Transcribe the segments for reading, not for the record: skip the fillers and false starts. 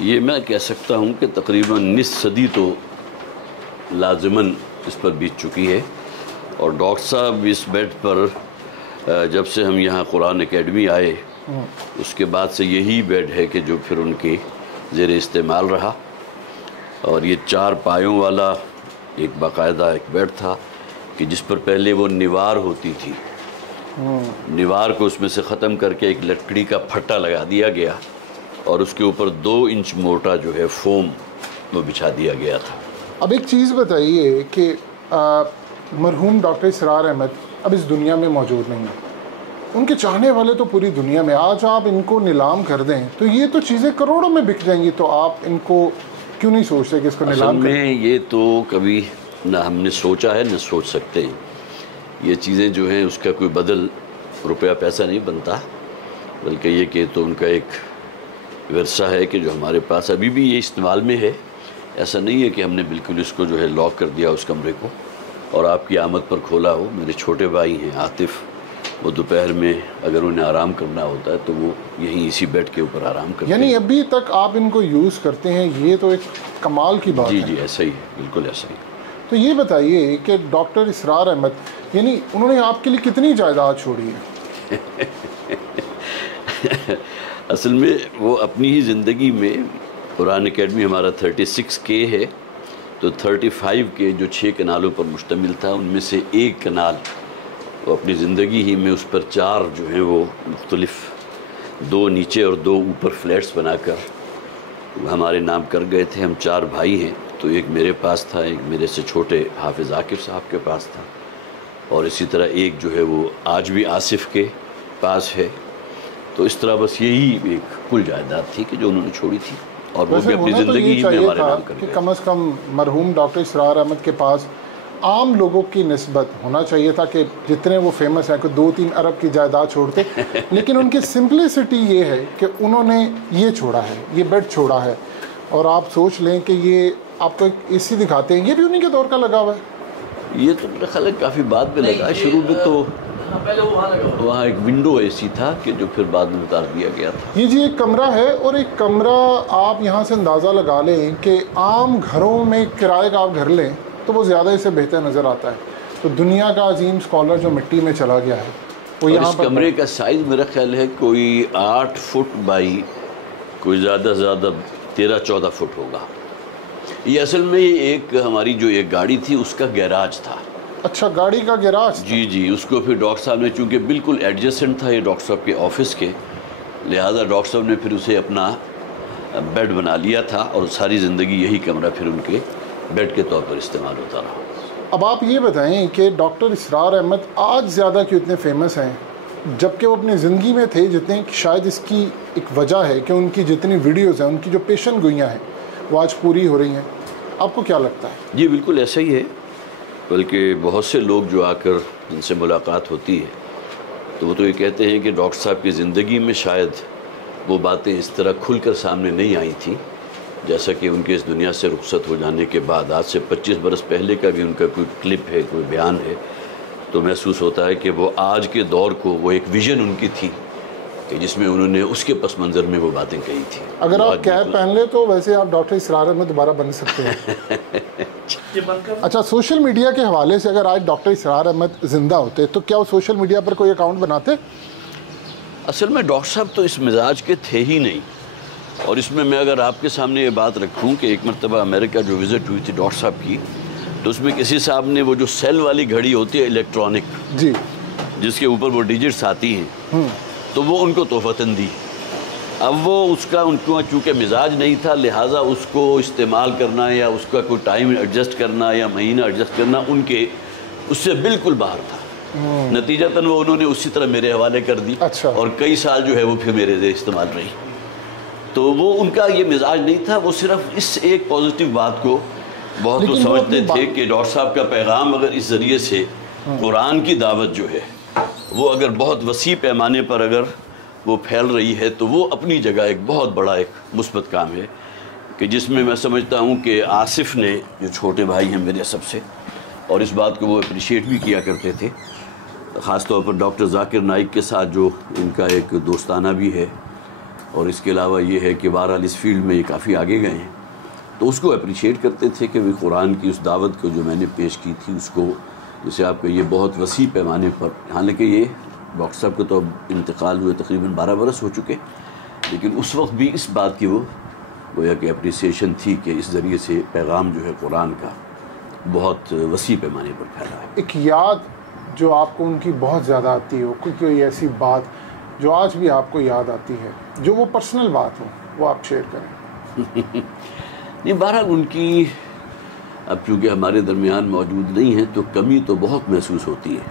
یہ میں کہہ سکتا ہوں کہ تقریباً نصف صدی تو لازماً اس پر بیت چکی ہے، اور ڈاکٹر صاحب اس بیڈ پر جب سے ہم یہاں قرآن اکیڈمی آئے اس کے بعد سے یہی بیڈ ہے کہ جو پھر ان کے زیر استعمال رہا، اور یہ 4 پایوں والا ایک باقاعدہ ایک بیڈ تھا کہ جس پر پہلے وہ نیوار ہوتی تھی، نیوار کو اس میں سے ختم کر کے ایک لکڑی کا پھٹا لگا دیا گیا، اور اس کے اوپر 2 انچ موٹا جو ہے فوم وہ بچھا دیا گیا تھا۔ اب ایک چیز بتائیے کہ مرحوم ڈاکٹر اسرار احمد اب اس دنیا میں موجود نہیں ہیں، ان کے چاہنے والے تو پوری دنیا میں، آج آپ ان کو نیلام کر دیں تو یہ تو چیزیں کروڑوں میں بک جائیں گی، تو آپ ان کو کیوں نہیں سوچتے کہ اس کو نیلام کریں؟ میں یہ تو کبھی نہ ہم نے سوچا ہے نہ سوچ سکتے ہیں، یہ چیزیں جو ہیں اس کا کوئی بدل روپیہ پیسہ نہیں بنتا، بلکہ یہ کہ تو ان کا ایک ورثہ ہے کہ جو ہمارے پاس ابھی بھی یہ استعمال میں ہے۔ ایسا نہیں ہے کہ ہم نے بالکل اس کو جو ہے لاک کر دیا اس کمرے کو اور آپ کی آمد پر کھولا ہو۔ میرے چھوٹے بھائی ہیں عاطف، وہ دوپہر میں اگر انہیں آرام کرنا ہوتا ہے تو وہ یہیں اسی بیڈ کے اوپر آرام کرتے ہیں۔ یعنی ابھی تک آپ ان کو یوز کرتے ہیں، یہ تو ایک کمال کی بات ہے۔ جی ایسا ہی ہے، بالکل ایسا ہی۔ تو یہ بتائیے کہ ڈاکٹر اسرار احمد یعنی انہوں نے آپ کے لیے کتنی جائیداد چھوڑی ہے؟ اصل میں وہ اپنی ہی زندگی میں، قرآن اکیڈمی ہمارا 36K ہے، تو 35 کے جو 6 کنالوں پر مشتمل تھا ان میں سے ایک کنال وہ اپنی زندگی ہی میں اس پر 4 جو ہیں وہ مختلف 2 نیچے اور 2 اوپر فلیٹس بنا کر ہمارے نام کر گئے تھے۔ ہم 4 بھائی ہیں، تو ایک میرے پاس تھا، ایک میرے سے چھوٹے حافظ عاقب صاحب کے پاس تھا، اور اسی طرح ایک جو ہے وہ آج بھی آصف کے پاس ہے۔ تو اس طرح بس یہی ایک کل جائیداد تھی کہ جو انہوں نے چھوڑی تھی، اور وہ بھی اپنی زندگی ہی میں ہمارے نام کر گئے۔ کم از کم مرحوم ڈاکٹر اسرار احمد کے پاس عام لوگوں کی نسبت ہونا چاہیے تھا کہ جتنے وہ فیمس ہیں کوئی 2-3 ارب کی جائیداد چھوڑتے، لیکن ان کی سمپلسٹی یہ ہے کہ انہوں نے یہ چھوڑا ہے، یہ بیڈ چھوڑا ہے، اور آپ سوچ لیں کہ یہ آپ کو ایک AC دکھاتے ہیں، یہ بھی انہیں کے دور کا لگا ہوا ہے۔ یہ تو میرا خیال ہے کافی بعد میں لگا، شروع میں تو وہاں ایک ونڈو AC تھا کہ جو پھر بعد میں اتار دیا گیا تھا۔ یہ جی ایک کمرہ ہے، اور ایک کمرہ آپ یہاں سے اندازہ لگا لیں کہ عام گھروں میں کرائے کا آپ گھر لیں تو وہ زیادہ اسے بہتر نظر آتا ہے۔ تو دنیا کا عظیم اسکالر جو مٹی میں چلا گیا ہے وہ یہاں پر، اس کمرے کا سائز میرا خیال ہے کوئی 8 فٹ بائی کوئی زیادہ سے زیادہ 13-14 فٹ ہوگا۔ یہ اصل میں ایک ہماری جو ایک گاڑی تھی اس کا گیراج تھا۔ اچھا، گاڑی کا گیراج؟ جی، اس کو پھر ڈاکٹر صاحب نے، چونکہ بالکل ایڈجسٹنٹ تھا یہ ڈاکٹر صاحب کے آفس کے، لہٰذا ڈاکٹر صاحب نے پھر اسے اپنا بیڈ بنا لیا تھا، اور ساری زندگی یہی کمرہ پھر ان کے بیڈ کے طور پر استعمال ہوتا رہا۔ اب آپ یہ بتائیں کہ ڈاکٹر اسرار احمد آج زیادہ کیوں اتنے فیمس ہیں جبکہ وہ اپنی زندگی میں تھے جتنے؟ شاید اس کی ایک وجہ ہے کہ ان کی جتنی ویڈیوز ہیں، ان کی جو پیشن گوئیاں ہیں وہ آج پوری ہو رہی ہیں۔ آپ کو کیا لگتا ہے؟ جی بالکل ایسا ہی ہے، بلکہ بہت سے لوگ جو آ کر جن سے ملاقات ہوتی ہے تو وہ تو یہ کہتے ہیں کہ ڈاکٹر صاحب کی زندگی میں شاید وہ باتیں اس طرح کھل کر سامنے نہیں آئی تھیں جیسا کہ ان کے اس دنیا سے رخصت ہو جانے کے بعد۔ آج سے 25 برس پہلے کا بھی ان کا کوئی کلپ ہے، کوئی بیان ہے، تو محسوس ہوتا ہے کہ وہ آج کے دور کو، وہ ایک ویژن ان کی تھی کہ جس میں انہوں نے اس کے پس منظر میں وہ باتیں کہی تھیں۔ اگر آپ کیپ پہن لیں تو ویسے آپ ڈاکٹر اسرار احمد دوبارہ بن سکتے ہیں۔ اچھا، سوشل میڈیا کے حوالے سے اگر آج ڈاکٹر اسرار احمد زندہ ہوتے تو کیا وہ سوشل میڈیا پر کوئی اکاؤنٹ بناتے؟ اصل میں ڈاکٹر صاحب تو اس مزاج کے تھے ہی نہیں، اور اس میں اگر آپ کے سامنے یہ بات رکھوں کہ ایک مرتبہ امریکہ جو وزٹ ہوئی تھی ڈاکٹر صاحب کی، تو اس میں کسی صاحب نے وہ جو سیل والی گھڑی ہوتی ہے الیکٹرانک، جی، جس کے اوپر وہ ڈیجٹس آتی ہیں، تو وہ ان کو تحفتاً دی۔ اب وہ اس کا ان کو چونکہ مزاج نہیں تھا، لہٰذا اس کو استعمال کرنا یا اس کا کوئی ٹائم ایڈجسٹ کرنا یا مہینہ ایڈجسٹ کرنا ان کے اس سے بالکل باہر تھا۔ نتیجتاً وہ انہوں نے اسی طرح میرے حوالے کر دی، اور کئی سال جو ہے وہ پھر میرے سے استعمال رہی۔ تو وہ ان کا یہ مزاج نہیں تھا، وہ صرف اس ایک پازیٹیو بات کو بہت وہ سمجھتے تھے کہ ڈاکٹر صاحب کا پیغام اگر اس ذریعے سے قرآن کی دعوت جو ہے وہ اگر بہت وسیع پیمانے پر اگر وہ پھیل رہی ہے تو وہ اپنی جگہ ایک بہت بڑا ایک مثبت کام ہے، کہ جس میں میں سمجھتا ہوں کہ آصف نے، جو چھوٹے بھائی ہیں میرے سب سے، اور اس بات کو وہ اپریشیٹ بھی کیا کرتے تھے، خاص طور پر ڈاکٹر ذاکر نائک کے ساتھ جو ان کا ایک دوستانہ بھی ہے، اور اس کے علاوہ یہ ہے کہ بہرحال اس فیلڈ میں یہ کافی آگے گئے ہیں، تو اس کو اپریشیٹ کرتے تھے کہ وہ قرآن کی اس دعوت کو جو میں نے پیش کی تھی اس کو، جسے آپ کہیے بہت وسیع پیمانے پر، حالانکہ یہ ڈاکٹر صاحب کو تو اب انتقال ہوئے تقریباً 12 برس ہو چکے، لیکن اس وقت بھی اس بات کی وہ گویا کہ اپریسیشن تھی کہ اس ذریعے سے پیغام جو ہے قرآن کا بہت وسیع پیمانے پر پھیلا ہے۔ ایک یاد جو آپ کو ان کی بہت زیادہ آتی ہو، کوئی ایسی بات جو آج بھی آپ کو یاد آتی ہے، جو وہ پرسنل بات ہو، وہ آپ شیئر کریں۔ نہیں، بہرحال ان کی اب چونکہ ہمارے درمیان موجود نہیں ہیں تو کمی تو بہت محسوس ہوتی ہے،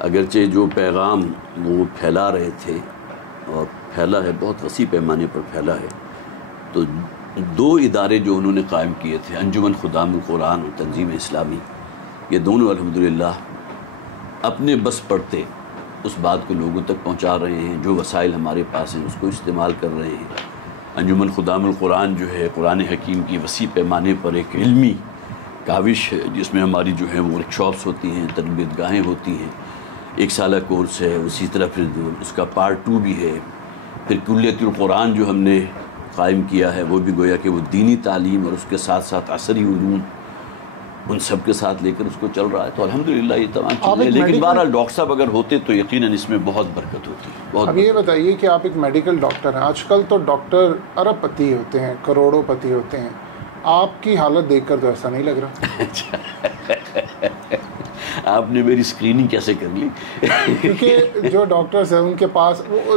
اگرچہ جو پیغام وہ پھیلا رہے تھے اور پھیلا ہے، بہت وسیع پیمانے پر پھیلا ہے، تو 2 ادارے جو انہوں نے قائم کیے تھے، انجمن خدام القرآن اور تنظیم اسلامی، یہ دونوں الحمدللہ اپنے بس پڑتے اس بات کو لوگوں تک پہنچا رہے ہیں، جو وسائل ہمارے پاس ہیں اس کو استعمال کر رہے ہیں۔ انجمن خدام القرآن جو ہے قرآن حکیم کی وسیع پیمانے پر ایک علمی کاوش ہے، جس میں ہماری جو ہے وہ ورکشاپس ہوتی ہیں، تربیت گاہیں ہوتی ہیں، 1 سالہ کورس ہے، اسی طرح پھر اس کا پارٹ 2 بھی ہے، پھر کلیت القرآن جو ہم نے قائم کیا ہے وہ بھی گویا کہ وہ دینی تعلیم اور اس کے ساتھ ساتھ عصری علوم ان سب کے ساتھ لے کر اس کو چل رہا ہے، تو الحمدللہ یہ تمام چیزیں ہیں، لیکن بہرحال ڈاکٹر صاحب اگر ہوتے تو یقیناً اس میں بہت برکت ہوتی ہے، بہت۔ اب یہ بتائیے کہ آپ ایک میڈیکل ڈاکٹر ہیں، آج کل تو ڈاکٹر ارب پتی ہوتے ہیں، کروڑوں پتی ہوتے ہیں، آپ کی حالت دیکھ کر تو ایسا نہیں لگ رہا۔ آپ نے میری اسکریننگ کیسے کر لی؟ کیونکہ جو ڈاکٹرز ہیں ان کے پاس وہ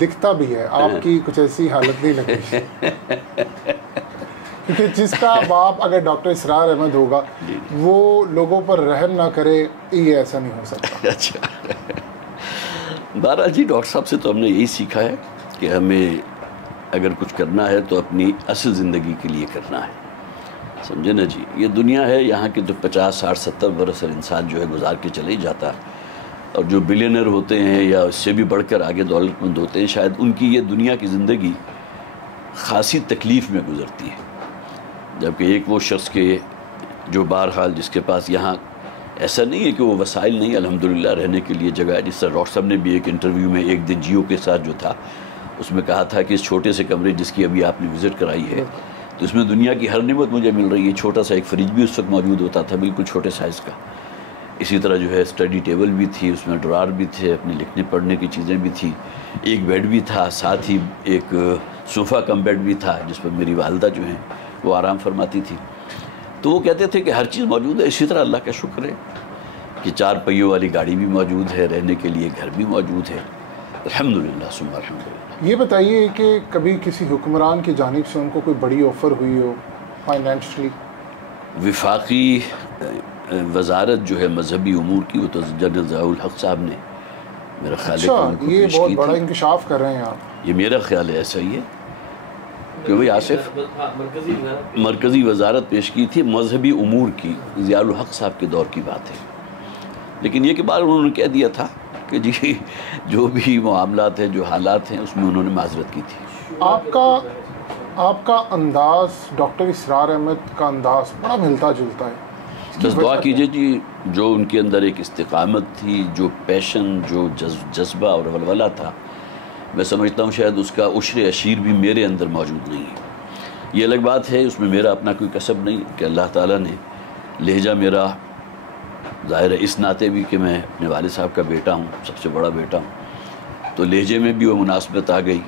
دکھتا بھی ہے، آپ کی کچھ ایسی حالت نہیں لگ رہی، کیونکہ جس کا باپ اگر ڈاکٹر اسرار احمد ہوگا وہ لوگوں پر رحم نہ کرے، یہ ایسا نہیں ہو سکتا۔ اچھا، بہرحال جی ڈاکٹر صاحب سے تو ہم نے یہی سیکھا ہے کہ ہمیں اگر کچھ کرنا ہے تو اپنی اصل زندگی کے لیے کرنا ہے، سمجھے نا جی۔ یہ دنیا ہے، یہاں کے جو 50 60 70 برس انسان جو ہے گزار کے چلے ہی جاتا ہے، اور جو بلینئر ہوتے ہیں یا اس سے بھی بڑھ کر آگے دولت مند ہوتے ہیں، شاید ان کی یہ دنیا کی زندگی خاصی تکلیف میں گزرتی ہے، جبکہ ایک وہ شخص کے جو بہرحال جس کے پاس یہاں ایسا نہیں ہے کہ وہ وسائل نہیں، الحمدللہ رہنے کے لیے جگہ ہے، جس طرح ڈاکٹر صاحب نے بھی ایک انٹرویو میں ایک دن جیو کے ساتھ جو تھا اس میں کہا تھا کہ اس چھوٹے سے کمرے جس کی ابھی آپ نے وزٹ کرائی ہے تو اس میں دنیا کی ہر نعمت مجھے مل رہی ہے، چھوٹا سا ایک فریج بھی اس وقت موجود ہوتا تھا، بالکل چھوٹے سائز کا، اسی طرح جو ہے اسٹڈی ٹیبل بھی تھی، اس میں ڈرار بھی تھے، اپنے لکھنے پڑھنے کی چیزیں بھی تھی، ایک بیڈ بھی تھا، ساتھ ہی ایک صوفہ کم بیڈ بھی تھا جس پر میری والدہ جو ہیں وہ آرام فرماتی تھی، تو وہ کہتے تھے کہ ہر چیز موجود ہے۔ اسی طرح اللہ کا شکر ہے کہ 4 پہیوں والی گاڑی بھی موجود ہے، رہنے کے لیے گھر بھی موجود ہے، الحمدللہ ثم الحمدللہ۔ یہ بتائیے کہ کبھی کسی حکمران کی جانب سے ان کو کوئی بڑی آفر ہوئی ہو فائنینشلی؟ وفاقی وزارت جو ہے مذہبی امور کی، وہ تو جنرل ضیاء الحق صاحب نے میرا خیال ہے کہ ان کو یہ پیش بہت کی بڑا تھی۔ انکشاف کر رہے ہیں آپ۔ یہ میرا خیال ہے ایسا ہی ہے کہ بھئی آصف مرکزی وزارت پیش کی تھی مذہبی امور کی، ضیاء الحق صاحب کے دور کی بات ہے، لیکن یہ کہ بعد انہوں نے کہہ دیا تھا کہ جی جو بھی معاملات ہیں، جو حالات ہیں، اس میں انہوں نے معذرت کی تھی۔ آپ کا انداز ڈاکٹر اسرار احمد کا انداز بڑا ملتا جلتا ہے، بس دعا کیجئے جی، جو ان کے اندر ایک استقامت تھی، جو پیشن، جو جذبہ اور ولولہ تھا، میں سمجھتا ہوں شاید اس کا عشر عشیر بھی میرے اندر موجود نہیں ہے۔ یہ الگ بات ہے، اس میں میرا اپنا کوئی کسب نہیں کہ اللہ تعالیٰ نے لہجہ میرا ظاہر ہے اس ناطے بھی کہ میں اپنے والد صاحب کا بیٹا ہوں، سب سے بڑا بیٹا ہوں، تو لہجے میں بھی وہ مناسبت آ گئی،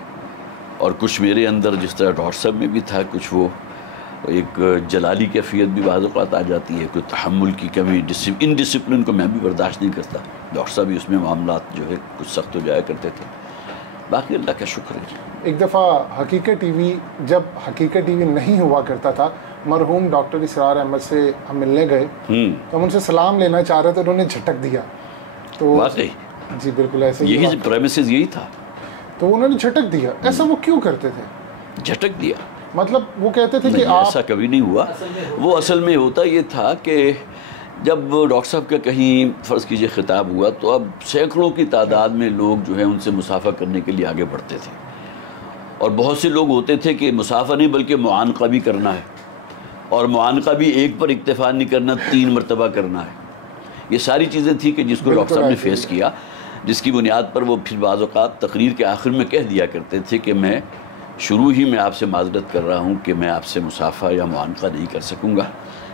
اور کچھ میرے اندر جس طرح ڈاکٹر صاحب میں بھی تھا، کچھ وہ ایک جلالی کیفیت بھی بعض اوقات آ جاتی ہے، کوئی تحمل کی کمی، ان ڈسپلن کو میں بھی برداشت نہیں کرتا، ڈاکٹر صاحب بھی اس میں معاملات جو ہے کچھ سخت ہو جایا کرتے تھے، باقی اللہ کا شکر ہے۔ ایک دفعہ حقیقت ٹی وی، جب حقیقت ٹی وی نہیں ہوا کرتا تھا، مرحوم ڈاکٹر اسرار احمد سے ہم ملنے گئے تو ہم ان سے سلام لینا چاہ رہے تھے، انہوں نے جھٹک دیا، تو واقعی جی بالکل ایسے ہی یہی پریمیسز یہی تھا، تو انہوں نے جھٹک دیا۔ ایسا وہ کیوں کرتے تھے؟ جھٹک دیا مطلب وہ کہتے تھے کہ نہیں، آپ ایسا کبھی نہیں ہوا، وہ اصل میں ہوتا یہ تھا کہ جب ڈاکٹر صاحب کا کہیں فرض کیجئے خطاب ہوا تو اب سینکڑوں کی تعداد میں لوگ جو ہیں ان سے مسافہ کرنے کے لیے آگے بڑھتے تھے، اور بہت سے لوگ ہوتے تھے کہ مسافہ نہیں بلکہ معانقہ بھی کرنا ہے، اور معانقہ بھی ایک پر اکتفا نہیں کرنا، 3 مرتبہ کرنا ہے۔ یہ ساری چیزیں تھیں کہ جس کو ڈاکٹر صاحب نے فیس کیا۔ جس کی بنیاد پر وہ پھر بعض اوقات تقریر کے آخر میں کہہ دیا کرتے تھے کہ میں شروع ہی میں آپ سے معذرت کر رہا ہوں کہ میں آپ سے مصافحہ یا معانقہ نہیں کر سکوں گا،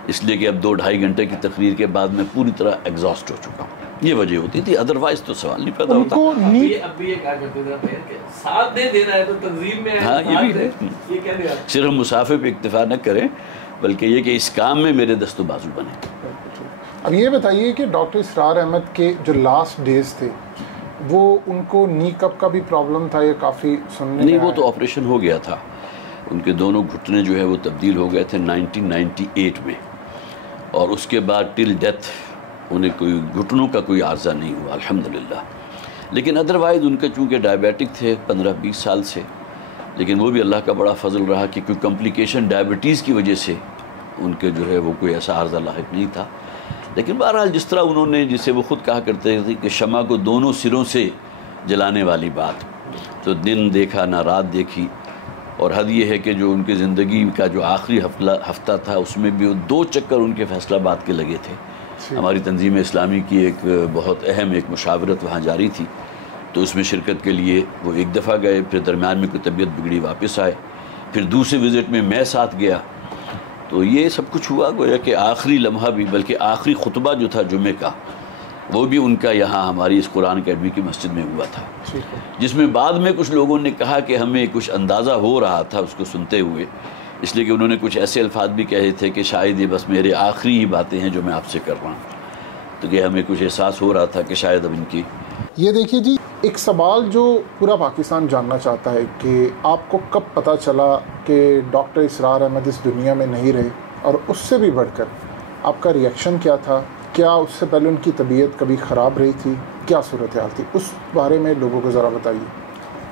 اس لیے کہ اب 2-2.5 گھنٹے کی تقریر کے بعد میں پوری طرح ایگزاسٹ ہو چکا ہوں. یہ وجہ ہوتی تھی، ادروائز تو سوال نہیں پیدا ہوتا. اب بھی یہ کہا کرتے تھے کہ ساتھ نہیں دینا ہے تو تنظیم میں ہاں یہ بھی ہے. یہ کہہ دیا صرف مسافر پہ اکتفا نہ کریں بلکہ یہ کہ اس کام میں میرے دست و بازو بنے. اب یہ بتائیے کہ ڈاکٹر اسرار احمد کے جو لاسٹ ڈیز تھے وہ ان کو نی کپ کا بھی پرابلم تھا، یہ کافی سننے نہیں، وہ تو آپریشن ہو گیا تھا. ان کے دونوں گھٹنے جو ہے وہ تبدیل ہو گئے تھے 1998 میں، اور اس کے بعد ٹل ڈیتھ انہیں کوئی گھٹنوں کا کوئی عارضہ نہیں ہوا الحمدللہ. لیکن ادروائز ان کے چونکہ ڈائبیٹک تھے 15-20 سال سے، لیکن وہ بھی اللہ کا بڑا فضل رہا کہ کوئی کمپلیکیشن ڈائبٹیز کی وجہ سے ان کے جو ہے وہ کوئی ایسا عارضہ لاحق نہیں تھا. لیکن بہرحال جس طرح انہوں نے، جسے وہ خود کہا کرتے تھے کہ شمع کو دونوں سروں سے جلانے والی بات، تو دن دیکھا نہ رات دیکھی. اور حد یہ ہے کہ جو ان کی زندگی کا جو آخری ہفتہ تھا اس میں بھی 2 چکر ان کے فیصلہ باد کے لگے تھے. ہماری تنظیم اسلامی کی ایک بہت اہم ایک مشاورت وہاں جاری تھی، تو اس میں شرکت کے لیے وہ 1 دفعہ گئے، پھر درمیان میں کوئی طبیعت بگڑی واپس آئے، پھر دوسرے وزٹ میں میں ساتھ گیا. تو یہ سب کچھ ہوا، گویا کہ آخری لمحہ بھی، بلکہ آخری خطبہ جو تھا جمعے کا وہ بھی ان کا یہاں ہماری اس قرآن اکیڈمی کی مسجد میں ہوا تھا، جس میں بعد میں کچھ لوگوں نے کہا کہ ہمیں کچھ اندازہ ہو رہا تھا اس کو سنتے ہوئے، اس لیے کہ انہوں نے کچھ ایسے الفاظ بھی کہے تھے کہ شاید یہ بس میرے آخری ہی باتیں ہیں جو میں آپ سے کر رہا ہوں. تو کہ ہمیں کچھ احساس ہو رہا تھا کہ شاید اب ان کی. یہ دیکھیے جی، ایک سوال جو پورا پاکستان جاننا چاہتا ہے کہ آپ کو کب پتہ چلا کہ ڈاکٹر اسرار احمد اس دنیا میں نہیں رہے، اور اس سے بھی بڑھ کر آپ کا ریئیکشن کیا تھا؟ کیا اس سے پہلے ان کی طبیعت کبھی خراب رہی تھی؟ کیا صورتحال تھی؟ اس بارے میں لوگوں کو ذرا بتائیے.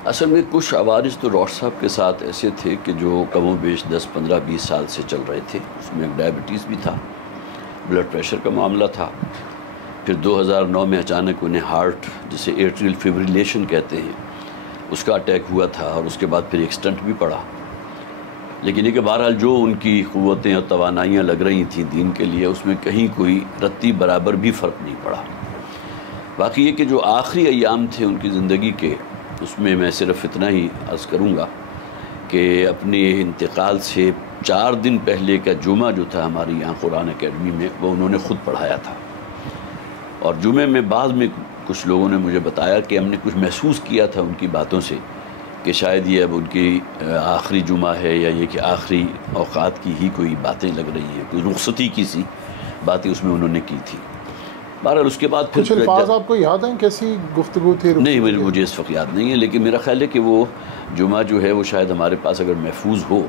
اصل میں کچھ عوارض تو ڈاکٹر صاحب کے ساتھ ایسے تھے کہ جو کم و بیش 10-15-20 سال سے چل رہے تھے. اس میں ایک ڈائبٹیز بھی تھا، بلڈ پریشر کا معاملہ تھا. پھر 2009 میں اچانک انہیں ہارٹ، جسے ایٹریل فیبریلیشن کہتے ہیں، اس کا اٹیک ہوا تھا، اور اس کے بعد پھر ایک سٹنٹ بھی پڑا. لیکن یہ کہ بہرحال جو ان کی قوتیں اور توانائیاں لگ رہی تھیں دین کے لیے، اس میں کہیں کوئی رتی برابر بھی فرق نہیں پڑا. باقی یہ کہ جو آخری ایام تھے ان کی زندگی کے، اس میں میں صرف اتنا ہی عرض کروں گا کہ اپنے انتقال سے 4 دن پہلے کا جمعہ جو تھا ہماری یہاں قرآن اکیڈمی میں، وہ انہوں نے خود پڑھایا تھا. اور جمعے میں بعض میں کچھ لوگوں نے مجھے بتایا کہ ہم نے کچھ محسوس کیا تھا ان کی باتوں سے کہ شاید یہ اب ان کی آخری جمعہ ہے، یا یہ کہ آخری اوقات کی ہی کوئی باتیں لگ رہی ہیں، کوئی رخصتی کی سی باتیں اس میں انہوں نے کی تھی. بہرحال اس کے بعد پھر کچھ الفاظ آپ کو یاد ہیں کیسی گفتگو تھی؟ نہیں، مجھے اس وقت یاد نہیں ہے، لیکن میرا خیال ہے کہ وہ جمعہ جو ہے وہ شاید ہمارے پاس اگر محفوظ ہو.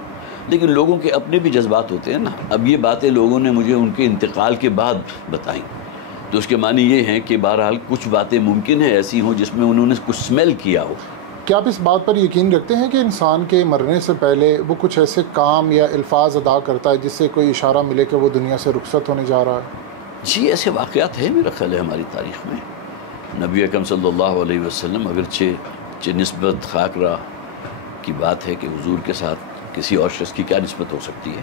لیکن لوگوں کے اپنے بھی جذبات ہوتے ہیں نا. اب یہ باتیں لوگوں نے مجھے ان کے انتقال کے بعد بتائیں، تو اس کے معنی یہ ہیں کہ بہرحال کچھ باتیں ممکن ہیں ایسی ہوں جس میں انہوں نے کچھ سمیل کیا ہو. کیا آپ اس بات پر یقین رکھتے ہیں کہ انسان کے مرنے سے پہلے وہ کچھ ایسے کام یا الفاظ ادا کرتا ہے جس سے کوئی اشارہ ملے کہ وہ دنیا سے رخصت ہونے جا رہا ہے؟ جی، ایسے واقعات ہیں میرا خیال ہے ہماری تاریخ میں. نبی اکرم صلی اللہ علیہ وسلم، اگرچہ نسبت خاک راہ کی بات ہے کہ حضور کے ساتھ کسی اور شخص کی کیا نسبت ہو سکتی ہے،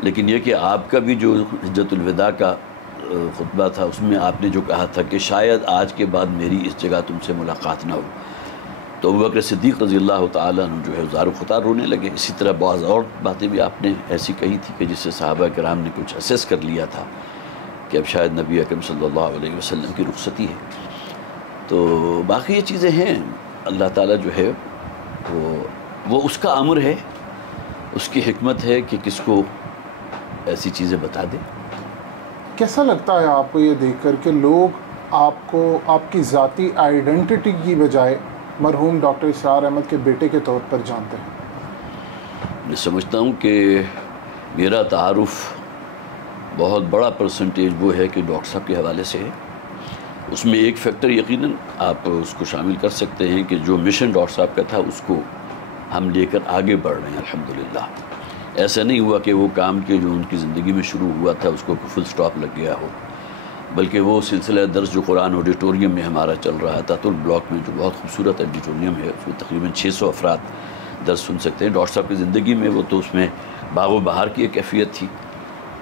لیکن یہ کہ آپ کا بھی جو حجۃ الوداع کا خطبہ تھا اس میں آپ نے جو کہا تھا کہ شاید آج کے بعد میری اس جگہ تم سے ملاقات نہ ہو، تو ابوبکر صدیق رضی اللہ تعالیٰ عنہ جو ہے زار و خطار رونے لگے. اسی طرح بعض اور باتیں بھی آپ نے ایسی کہی تھی کہ جس سے صحابہ کرام نے کچھ اسیس کر لیا تھا کہ اب شاید نبی اکرم صلی اللہ علیہ وسلم کی رخصتی ہے. تو باقی یہ چیزیں ہیں، اللہ تعالیٰ جو ہے وہ اس کا امر ہے، اس کی حکمت ہے کہ کس کو ایسی چیزیں بتا دے. کیسا لگتا ہے آپ کو یہ دیکھ کر کہ لوگ آپ کو آپ کی ذاتی آئیڈینٹی کی بجائے مرحوم ڈاکٹر اسرار احمد کے بیٹے کے طور پر جانتے ہیں؟ میں سمجھتا ہوں کہ میرا تعارف بہت بڑا پرسنٹیج وہ ہے کہ ڈاکٹر صاحب کے حوالے سے ہے. اس میں ایک فیکٹر یقیناً آپ اس کو شامل کر سکتے ہیں کہ جو مشن ڈاکٹر صاحب کا تھا اس کو ہم لے کر آگے بڑھ رہے ہیں الحمدللہ. ایسا نہیں ہوا کہ وہ کام کے جو ان کی زندگی میں شروع ہوا تھا اس کو فل سٹاپ لگ گیا ہو، بلکہ وہ سلسلہ درس جو قرآن آڈیٹوریم میں ہمارا چل رہا تھا، تل بلاک میں جو بہت خوبصورت آڈیٹوریم ہے، اس میں تقریباً 600 افراد درس سن سکتے ہیں. ڈاکٹر صاحب کی زندگی میں وہ تو اس میں باغ و بہار کی ایک کیفیت تھی.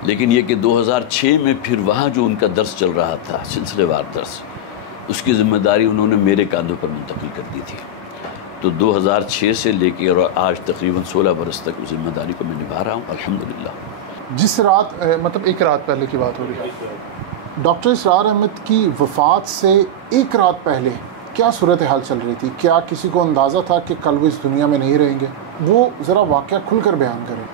لیکن یہ کہ 2006 میں پھر وہاں جو ان کا درس چل رہا تھا، سلسلے وار درس، اس کی ذمہ داری انہوں نے میرے کاندھوں پر منتقل کر دی تھی. تو 2006 سے لے کے اور آج تقریباً 16 برس تک اس ذمہ داری کو میں نبھا رہا ہوں الحمدللہ. جس رات مطلب ایک رات پہلے کی بات ہو رہی ہے، ڈاکٹر اسرار احمد کی وفات سے ایک رات پہلے کیا صورتحال چل رہی تھی؟ کیا کسی کو اندازہ تھا کہ کل وہ اس دنیا میں نہیں رہیں گے؟ وہ ذرا واقعہ کھل کر بیان کریں.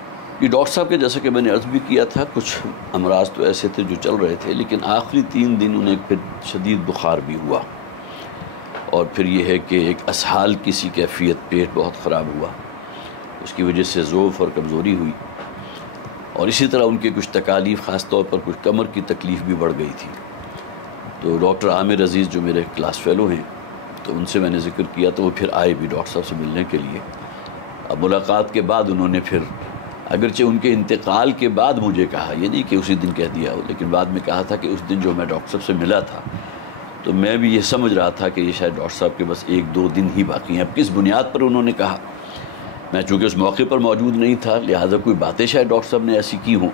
یہ ڈاکٹر صاحب کے جیسا کہ میں نے عرض بھی کیا تھا، کچھ امراض تو ایسے تھے جو چل رہے تھے، لیکن آخری 3 دن انہیں پھر شدید بخار بھی ہوا، اور پھر یہ ہے کہ ایک اسہال کسی کیفیت، پیٹ بہت خراب ہوا، اس کی وجہ سے ضعف اور کمزوری ہوئی، اور اسی طرح ان کے کچھ تکالیف، خاص طور پر کچھ کمر کی تکلیف بھی بڑھ گئی تھی. تو ڈاکٹر عامر عزیز جو میرے کلاس فیلو ہیں، تو ان سے میں نے ذکر کیا تو وہ پھر آئے بھی ڈاکٹر صاحب سے ملنے کے لیے. اب ملاقات کے بعد انہوں نے پھر اگرچہ ان کے انتقال کے بعد مجھے کہا، یہ نہیں کہ اسی دن کہہ دیا ہو، لیکن بعد میں کہا تھا کہ اس دن جو میں ڈاکٹر صاحب سے ملا تھا تو میں بھی یہ سمجھ رہا تھا کہ یہ شاید ڈاکٹر صاحب کے بس 1-2 دن ہی باقی ہیں. اب کس بنیاد پر انہوں نے کہا، میں چونکہ اس موقع پر موجود نہیں تھا، لہٰذا کوئی باتیں شاید ڈاکٹر صاحب نے ایسی کی ہوں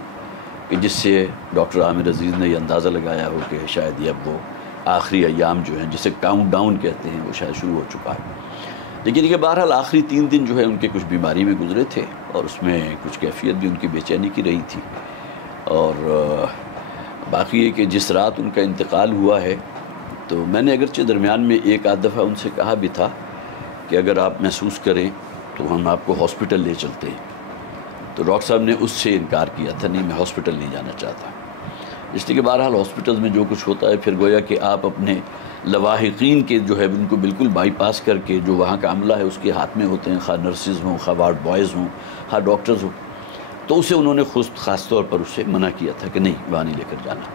کہ جس سے ڈاکٹر عامر عزیز نے یہ اندازہ لگایا ہو کہ شاید یہ اب وہ آخری ایام جو ہیں، جسے کاؤنٹ ڈاؤن کہتے ہیں، وہ شاید شروع ہو چکا ہے. لیکن یہ بہرحال آخری 3 دن جو ہے ان کے کچھ بیماری میں گزرے تھے، اور اس میں کچھ کیفیت بھی ان کی بے چینی کی رہی تھی. اور باقی یہ کہ جس رات ان کا انتقال ہوا ہے، تو میں نے اگرچہ درمیان میں 1-8 دفعہ ان سے کہا بھی تھا کہ اگر آپ محسوس کریں تو ہم آپ کو ہاسپٹل لے چلتے ہیں. تو ڈاکٹر صاحب نے اس سے انکار کیا تھا، نہیں میں ہاسپٹل نہیں جانا چاہتا، اس لیے کہ بہرحال ہاسپٹل میں جو کچھ ہوتا ہے پھر گویا کہ آپ اپنے لواحقین کے جو ہے ان کو بالکل بائی پاس کر کے جو وہاں کا عملہ ہے اس کے ہاتھ میں ہوتے ہیں، خواہ نرسز ہوں، خواہ وارڈ بوائز ہوں، خواہ ڈاکٹرز ہوں. تو اسے انہوں نے خاص طور پر اسے منع کیا تھا کہ نہیں وہاں نہیں لے کر جانا.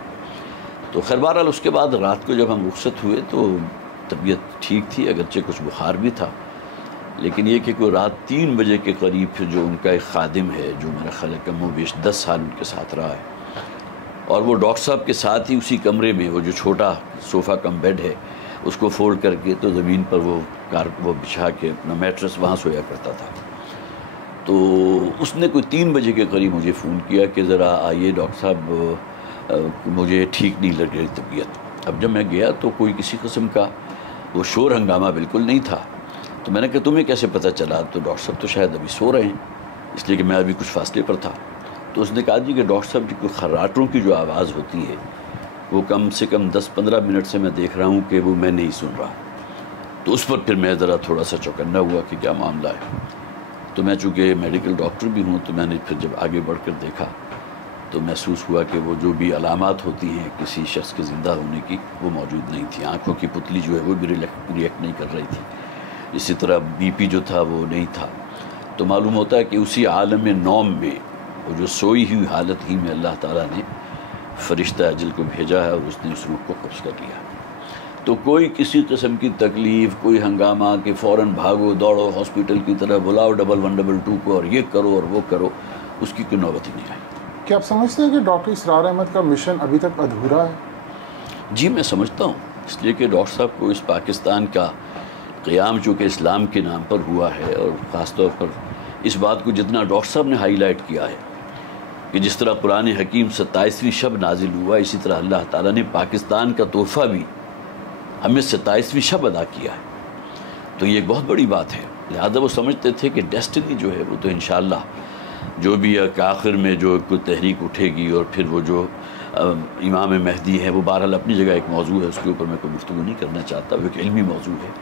تو خیر بہرحال اس کے بعد رات کو جب ہم رخصت ہوئے تو طبیعت ٹھیک تھی، اگرچہ کچھ بخار بھی تھا، لیکن یہ کہ کوئی رات 3 بجے کے قریب پھر جو ان کا ایک خادم ہے جو میرا خیال ہے کم و بیش 10 سال ان کے ساتھ رہا ہے، اور وہ ڈاکٹر صاحب کے ساتھ ہی اسی کمرے میں وہ جو چھوٹا صوفہ کم بیڈ ہے اس کو فولڈ کر کے تو زمین پر وہ بچھا کے اپنا میٹرس وہاں سویا کرتا تھا. تو اس نے کوئی 3 بجے کے قریب مجھے فون کیا کہ ذرا آئیے ڈاکٹر صاحب، مجھے ٹھیک نہیں لگ رہی طبیعت. اب جب میں گیا تو کوئی کسی قسم کا وہ شور ہنگامہ بالکل نہیں تھا. تو میں نے کہا تمہیں کیسے پتہ چلا؟ تو ڈاکٹر صاحب تو شاید ابھی سو رہے ہیں، اس لیے کہ میں ابھی کچھ فاصلے پر تھا. تو اس نے کہا جی کہ ڈاکٹر صاحب کی کوئی خراٹوں کی جو آواز ہوتی ہے وہ کم سے کم 10-15 منٹ سے میں دیکھ رہا ہوں کہ وہ میں نہیں سن رہا. تو اس پر پھر میں ذرا تھوڑا سا چوکنا ہوا کہ کیا معاملہ ہے. تو میں چونکہ میڈیکل ڈاکٹر بھی ہوں تو میں نے پھر جب آگے بڑھ کر دیکھا تو محسوس ہوا کہ وہ جو بھی علامات ہوتی ہیں کسی شخص کے زندہ ہونے کی وہ موجود نہیں تھی. آنکھوں کی پتلی جو ہے وہ بھی ریئیکٹ نہیں کر رہی تھی، اسی طرح بی پی جو تھا وہ نہیں تھا. تو معلوم ہوتا ہے کہ اسی عالم نوم میں وہ جو سوئی ہوئی حالت ہی میں اللہ تعالیٰ نے فرشتہ اجل کو بھیجا ہے اور اس نے اس روح کو قبض کر لیا. تو کوئی کسی قسم کی تکلیف، کوئی ہنگامہ کہ فوراً بھاگو دوڑو ہاسپٹل کی طرح، بلاؤ 112 کو اور یہ کرو اور وہ کرو، اس کی کوئی نوبت ہی نہیں آئی. کیا آپ سمجھتے ہیں کہ ڈاکٹر اسرار احمد کا مشن ابھی تک ادھورا ہے؟ جی میں سمجھتا ہوں، اس لیے کہ ڈاکٹر صاحب کو اس پاکستان کا قیام چونکہ اسلام کے نام پر ہوا ہے، اور خاص طور پر اس بات کو جتنا ڈاکٹر صاحب نے ہائی لائٹ کیا ہے کہ جس طرح قرآن حکیم 27ویں شب نازل ہوا، اسی طرح اللہ تعالیٰ نے پاکستان کا تحفہ بھی ہمیں 27ویں شب ادا کیا ہے. تو یہ ایک بہت بڑی بات ہے. لہذا وہ سمجھتے تھے کہ ڈیسٹنی جو ہے وہ تو انشاءاللہ جو بھی ایک آخر میں جو کوئی تحریک اٹھے گی، اور پھر وہ جو امام مہدی ہے وہ بہرحال اپنی جگہ ایک موضوع ہے، اس کے اوپر میں کوئی گفتگو نہیں کرنا چاہتا، وہ ایک علمی موضوع ہے.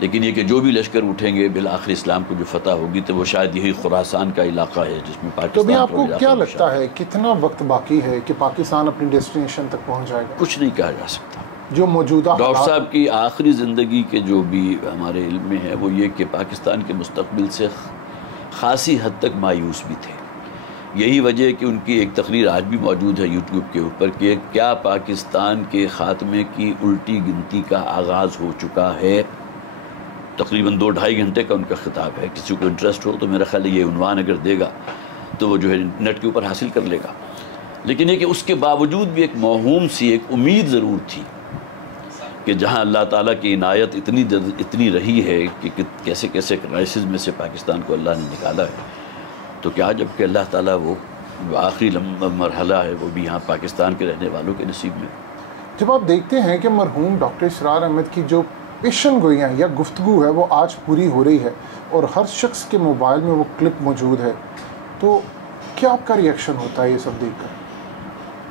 لیکن یہ کہ جو بھی لشکر اٹھیں گے بالآخر اسلام کو جو فتح ہوگی تو وہ شاید یہی خراسان کا علاقہ ہے جس میں پاکستان. تو بھی آپ کو کیا لگتا ہے کتنا وقت باقی ہے کہ پاکستان اپنی ڈیسٹینیشن تک پہنچ جائے گا؟ کچھ نہیں کہا جا سکتا. جو موجودہ ڈاکٹر صاحب کی آخری زندگی کے جو بھی ہمارے علم میں ہے وہ یہ کہ پاکستان کے مستقبل سے خاصی حد تک مایوس بھی تھے. یہی وجہ ہے کہ ان کی ایک تقریر آج بھی موجود ہے یوٹیوب کے اوپر کہ کیا پاکستان کے خاتمے کی الٹی گنتی کا آغاز ہو چکا ہے. تقریباً 2-2.5 گھنٹے کا ان کا خطاب ہے. کسی کو انٹرسٹ ہو تو میرا خیال ہے یہ عنوان اگر دے گا تو وہ جو ہے نیٹ کے اوپر حاصل کر لے گا. لیکن یہ کہ اس کے باوجود بھی ایک موہوم سی ایک امید ضرور تھی کہ جہاں اللہ تعالیٰ کی عنایت اتنی رہی ہے کہ کیسے کیسے کرائسس میں سے پاکستان کو اللہ نے نکالا ہے، تو کیا جب کہ اللہ تعالیٰ وہ آخری مرحلہ ہے وہ بھی یہاں پاکستان کے رہنے والوں کے نصیب میں. جب آپ دیکھتے ہیں کہ مرحوم ڈاکٹر اسرار احمد کی جو پیشن گوئیاں یا گفتگو ہے وہ آج پوری ہو رہی ہے اور ہر شخص کے موبائل میں وہ کلپ موجود ہے، تو کیا آپ کا ریئیکشن ہوتا ہے یہ سب دیکھ کر؟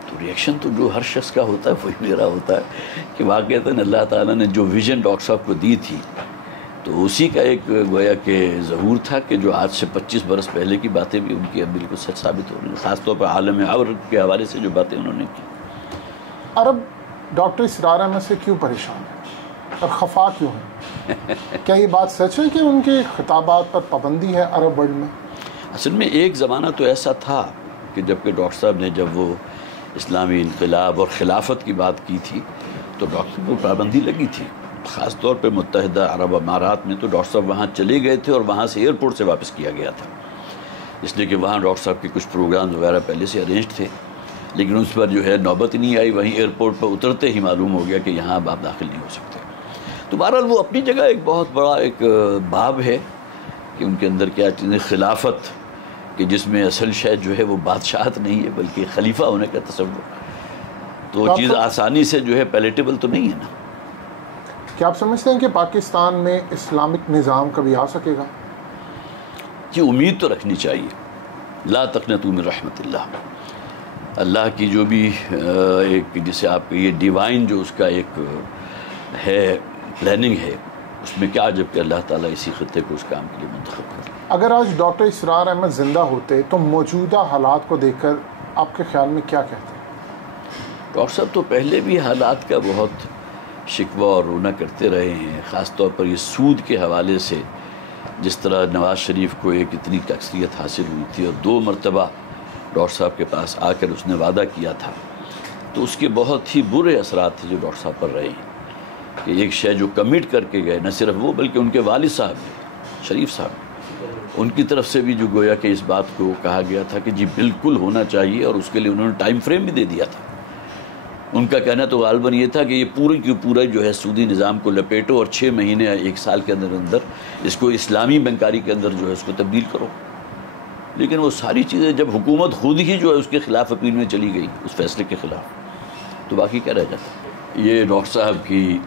تو ریئیکشن تو جو ہر شخص کا ہوتا ہے وہی میرا ہوتا ہے کہ واقعتاً اللہ تعالیٰ نے جو ویژن ڈاکٹر صاحب کو دی تھی تو اسی کا ایک گویا کہ ظہور تھا کہ جو آج سے 25 برس پہلے کی باتیں بھی ان کی اب بالکل سچ ثابت ہو رہی ہیں، خاص طور پر عالم عرب کے حوالے سے جو باتیں انہوں نے کی۔ عرب ڈاکٹر اسرار احمد سے کیوں پریشان ہے اور خفا کیوں ہے؟ کیا یہ بات سچ ہے کہ ان کے خطابات پر پابندی ہے عرب ورلڈ میں؟ اصل میں ایک زمانہ تو ایسا تھا کہ جب کہ ڈاکٹر صاحب نے جب وہ اسلامی انقلاب اور خلافت کی بات کی تھی تو ڈاکٹر کو پابندی لگی تھی، خاص طور پہ متحدہ عرب امارات میں تو ڈاکٹر صاحب وہاں چلے گئے تھے اور وہاں سے ایئرپورٹ سے واپس کیا گیا تھا، اس لیے کہ وہاں ڈاکٹر صاحب کے کچھ پروگرام وغیرہ پہلے سے ارینج تھے، لیکن اس پر جو ہے نوبت نہیں آئی، وہیں ایئرپورٹ پر اترتے ہی معلوم ہو گیا کہ یہاں اب آپ داخل نہیں ہو سکتے۔ تو بہرحال وہ اپنی جگہ ایک بہت بڑا ایک باب ہے کہ ان کے اندر کیا چیزیں، خلافت کہ جس میں اصل شے جو ہے وہ بادشاہت نہیں ہے بلکہ خلیفہ ہونے کا تصور، تو وہ چیز آسانی سے جو ہے پیلیٹیبل تو نہیں ہے نا۔ کیا آپ سمجھتے ہیں کہ پاکستان میں اسلامک نظام کبھی آ سکے گا؟ جی امید تو رکھنی چاہیے، لا تقنطوا من رحمت اللہ، اللہ کی جو بھی ایک جسے آپ یہ ڈیوائن جو اس کا ایک ہے پلاننگ ہے، اس میں کیا عجب کہ اللہ تعالیٰ اسی خطے کو اس کام کے لیے منتخب کرے۔ اگر آج ڈاکٹر اسرار احمد زندہ ہوتے تو موجودہ حالات کو دیکھ کر آپ کے خیال میں کیا کہتے ہیں؟ ڈاکٹر صاحب تو پہلے بھی حالات کا بہت شکوہ اور رونا کرتے رہے ہیں، خاص طور پر یہ سود کے حوالے سے، جس طرح نواز شریف کو ایک اتنی اکثریت حاصل ہوئی تھی اور 2 مرتبہ ڈاکٹر صاحب کے پاس آ کر اس نے وعدہ کیا تھا، تو اس کے بہت ہی برے اثرات تھے جو ڈاکٹر صاحب پر رہے ہیں کہ ایک شے جو کمٹ کر کے گئے، نہ صرف وہ بلکہ ان کے والد صاحب شریف صاحب، ان کی طرف سے بھی جو گویا کہ اس بات کو کہا گیا تھا کہ جی بالکل ہونا چاہیے، اور اس کے لیے انہوں نے ٹائم فریم بھی دے دیا تھا۔ ان کا کہنا تو غالباً یہ تھا کہ یہ پوری کی پورا جو ہے سودی نظام کو لپیٹو اور 6 مہینے یا 1 سال کے اندر اندر اس کو اسلامی بینکاری کے اندر جو ہے اس کو تبدیل کرو، لیکن وہ ساری چیزیں جب حکومت خود ہی جو ہے اس کے خلاف اپیل میں چلی گئی، اس فیصلے کے خلاف، تو باقی کیا رہ جاتا۔ یہ ڈاکٹر صاحب کی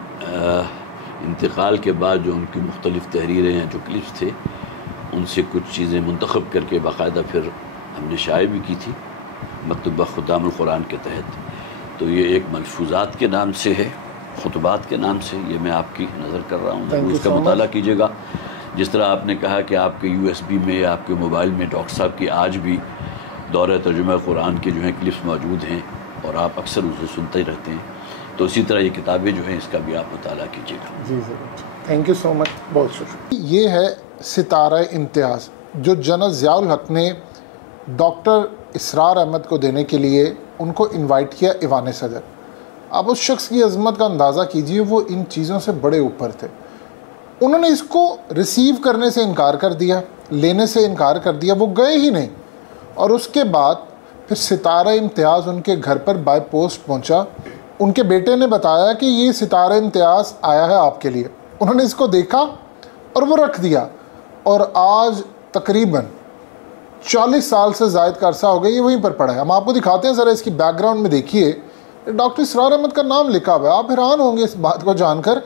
انتقال کے بعد جو ان کی مختلف تحریریں ہیں، جو کلپس تھے، ان سے کچھ چیزیں منتخب کر کے باقاعدہ پھر ہم نے شائع بھی کی تھی مکتوبہ ختام القرآن کے تحت۔ تو یہ ایک ملفوظات کے نام سے ہے، خطبات کے نام سے، یہ میں آپ کی نظر کر رہا ہوں، ضرور اس کا مطالعہ کیجیے گا۔ جس طرح آپ نے کہا کہ آپ کے USB میں، آپ کے موبائل میں ڈاکٹر صاحب کی آج بھی دورہ ترجمہ قرآن کے جو ہیں کلپس موجود ہیں اور آپ اکثر اسے سنتے ہی رہتے ہیں، تو اسی طرح یہ کتابیں جو ہیں اس کا بھی آپ مطالعہ کیجیے گا۔ جی ضرور، تھینک یو سو مچ، بہت شکریہ۔ یہ ہے ستارہ امتیاز جو جنرل ضیاء الحق نے ڈاکٹر اسرار احمد کو دینے کے لیے ان کو انوائٹ کیا ایوان صدر۔ آپ اس شخص کی عظمت کا اندازہ کیجئے، وہ ان چیزوں سے بڑے اوپر تھے۔ انہوں نے اس کو ریسیو کرنے سے انکار کر دیا، لینے سے انکار کر دیا، وہ گئے ہی نہیں، اور اس کے بعد پھر ستارہ امتیاز ان کے گھر پر بائی پوسٹ پہنچا۔ ان کے بیٹے نے بتایا کہ یہ ستارہ امتیاز آیا ہے آپ کے لیے، انہوں نے اس کو دیکھا اور وہ رکھ دیا، اور آج تقریباً 40 سال سے زائد کا عرصہ ہو گیا، یہ وہیں پر پڑا ہے۔ ہم آپ کو دکھاتے ہیں، ذرا اس کی بیک گراؤنڈ میں دیکھیے، ڈاکٹر اسرار احمد کا نام لکھا ہوا ہے۔ آپ حیران ہوں گے اس بات کو جان کر،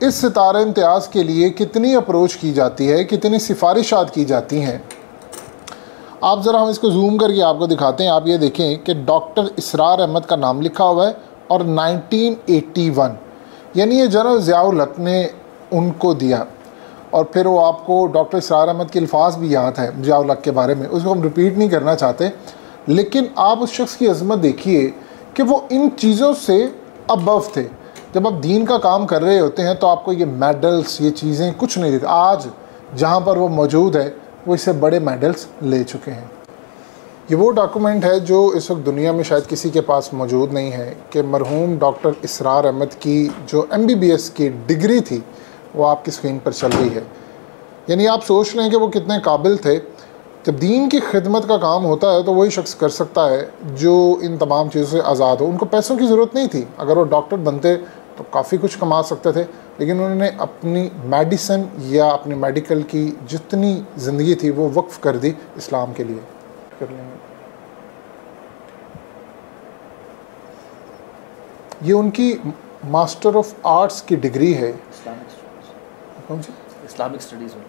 اس ستارہ امتیاز کے لیے کتنی اپروچ کی جاتی ہے، کتنی سفارشات کی جاتی ہیں۔ آپ ذرا ہم اس کو زوم کر کے آپ کو دکھاتے ہیں، آپ یہ دیکھیں کہ ڈاکٹر اسرار احمد کا نام لکھا ہوا ہے اور 1981، یعنی یہ جنرل ضیاء الحق نے ان کو دیا۔ اور پھر وہ آپ کو ڈاکٹر اسرار احمد کے الفاظ بھی یاد ہے ضیاء الحق کے بارے میں، اس کو ہم ریپیٹ نہیں کرنا چاہتے، لیکن آپ اس شخص کی عظمت دیکھیے کہ وہ ان چیزوں سے ابو تھے۔ جب آپ دین کا کام کر رہے ہوتے ہیں تو آپ کو یہ میڈلز، یہ چیزیں کچھ نہیں دیتے۔ آج جہاں پر وہ موجود ہے وہ اس سے بڑے میڈلز لے چکے ہیں۔ یہ وہ ڈاکومنٹ ہے جو اس وقت دنیا میں شاید کسی کے پاس موجود نہیں ہے کہ مرحوم ڈاکٹر اسرار احمد کی جو MBBS کی ڈگری تھی وہ آپ کی اسکرین پر چل رہی ہے۔ یعنی آپ سوچ لیں کہ وہ کتنے قابل تھے۔ جب دین کی خدمت کا کام ہوتا ہے تو وہی شخص کر سکتا ہے جو ان تمام چیزوں سے آزاد ہو۔ ان کو پیسوں کی ضرورت نہیں تھی، اگر وہ ڈاکٹر بنتے تو کافی کچھ کما سکتے تھے، لیکن انہوں نے اپنی میڈیسن یا اپنی میڈیکل کی جتنی زندگی تھی وہ وقف کر دی اسلام کے لیے۔ یہ ان کی ماسٹر آف آرٹس کی ڈگری ہے. کون سی؟ اسلامک اسٹڈیز میں.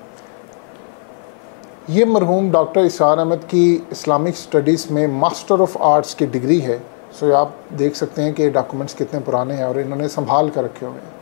یہ مرحوم ڈاکٹر اسرار احمد کی اسلامک اسٹڈیز میں ماسٹر آف آرٹس کی ڈگری ہے. سو آپ دیکھ سکتے ہیں کہ ڈاکومنٹس کتنے پرانے ہیں اور انہوں نے سنبھال کر رکھے ہوئے ہیں.